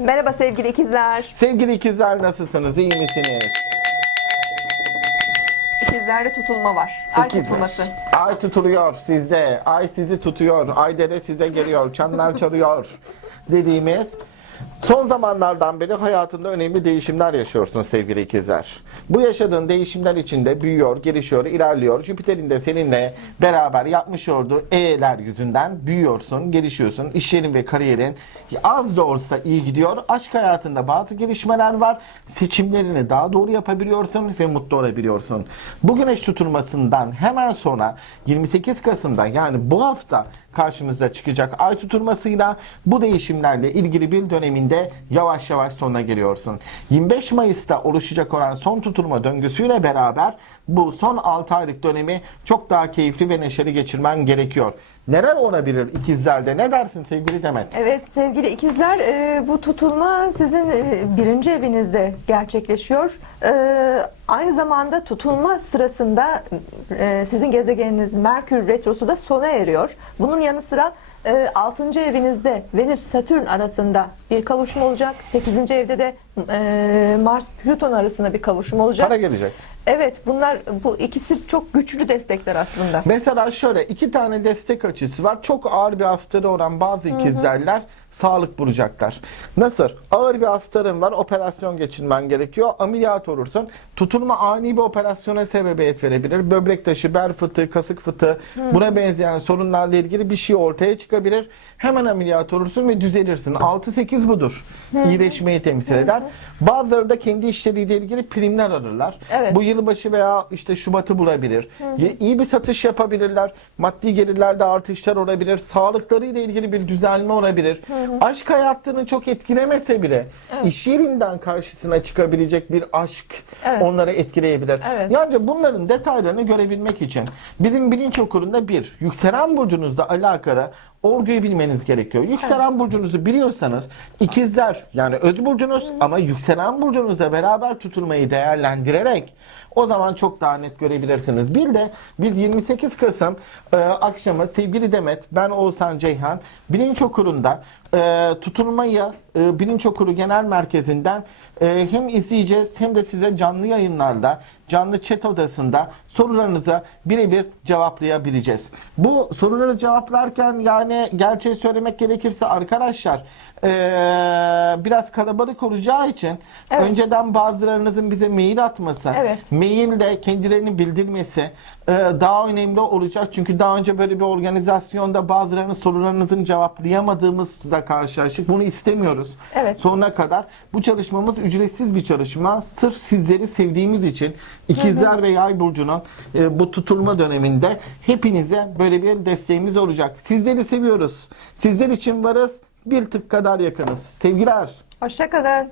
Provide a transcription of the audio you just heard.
Merhaba sevgili ikizler. Sevgili ikizler nasılsınız? İyi misiniz? İkizlerde tutulma var. Ay tutulması. Ay tutuluyor sizde. Ay sizi tutuyor. Ay dere size geliyor. Çanlar çalıyor. Dediğimiz son zamanlardan beri hayatında önemli değişimler yaşıyorsun sevgili ikizler. Bu yaşadığın değişimler içinde büyüyor, gelişiyor, ilerliyor. Jüpiter'in de seninle beraber yapmış olduğu E'ler yüzünden büyüyorsun, gelişiyorsun. İş yerin ve kariyerin az da olsa iyi gidiyor. Aşk hayatında bazı gelişmeler var. Seçimlerini daha doğru yapabiliyorsun ve mutlu olabiliyorsun. Bu güneş tutulmasından hemen sonra 28 Kasım'da yani bu hafta karşımıza çıkacak ay tutulmasıyla bu değişimlerle ilgili bir döneminde yavaş yavaş sonuna geliyorsun. 25 Mayıs'ta oluşacak olan son tutulma döngüsüyle beraber bu son 6 aylık dönemi çok daha keyifli ve neşeli geçirmen gerekiyor. Neler olabilir ikizlerde? Ne dersin sevgili Demet? Evet sevgili ikizler e, bu tutulma sizin e, birinci evinizde gerçekleşiyor. E, aynı zamanda tutulma sırasında e, sizin gezegeniniz Merkür Retrosu da sona eriyor. Bunun yanı sıra e, 6. evinizde Venüs-Satürn arasında bir kavuşum olacak. 8. evde de e, Mars-Plüton arasında bir kavuşum olacak. Para gelecek. Evet bunlar bu ikisi çok güçlü destekler aslında. Mesela şöyle iki tane destek açısı var. Çok ağır bir hastalığı olan bazı ikizlerler sağlık bulacaklar. Nasıl? Ağır bir hastalığın var. Operasyon geçirmen gerekiyor. Ameliyat olursun. Tutulma ani bir operasyona sebebiyet verebilir. Böbrek taşı, bel fıtığı, kasık fıtığı buna benzeyen sorunlarla ilgili bir şey ortaya çıkabilir. Hemen ameliyat olursun ve düzelirsin. 6-8 budur. İyileşmeyi temsil eder. Bazıları da kendi işleriyle ilgili primler alırlar. Evet. Bu yılbaşı veya işte Şubat'ı bulabilir. Ya- İyi bir satış yapabilirler. Maddi gelirlerde artışlar olabilir. Sağlıklarıyla ilgili bir düzelme olabilir. Aşk hayatını çok etkilemese bile iş yerinden karşısına çıkabilecek bir aşk Evet. onları etkileyebilir. Evet. Yani bunların detaylarını görebilmek için bizim bilinç okurunda bir, yükselen burcunuzla alakalı olguyu bilmeniz gerekiyor. Yükselen burcunuzu biliyorsanız ikizler yani öz burcunuz ama yükselen burcunuzla beraber tutulmayı değerlendirerek o zaman çok daha net görebilirsiniz. Bir de biz 28 Kasım e, akşamı sevgili Demet, ben Oğuzhan Ceyhan bilinç okurunda e, tutulmayı e, bilinç okuru genel merkezinden e, hem izleyeceğiz hem de size canlı yayınlarda canlı chat odasında sorularınızı birebir cevaplayabileceğiz. Bu soruları cevaplarken yani gerçeği söylemek gerekirse arkadaşlar eee, biraz kalabalık olacağı için Evet. önceden bazılarınızın bize mail atması, Evet. mailde kendilerini bildirmesi eee, daha önemli olacak. Çünkü daha önce böyle bir organizasyonda bazılarının sorularınızın cevaplayamadığımızla karşılaştık. Bunu istemiyoruz. Evet. Sonuna kadar bu çalışmamız ücretsiz bir çalışma. Sırf sizleri sevdiğimiz için ikizler ve yay burcunun e, bu tutulma döneminde hepinize böyle bir desteğimiz olacak. Sizleri seviyoruz. Sizler için varız. Bir tık kadar yakınız. Sevgiler. Hoşçakalın.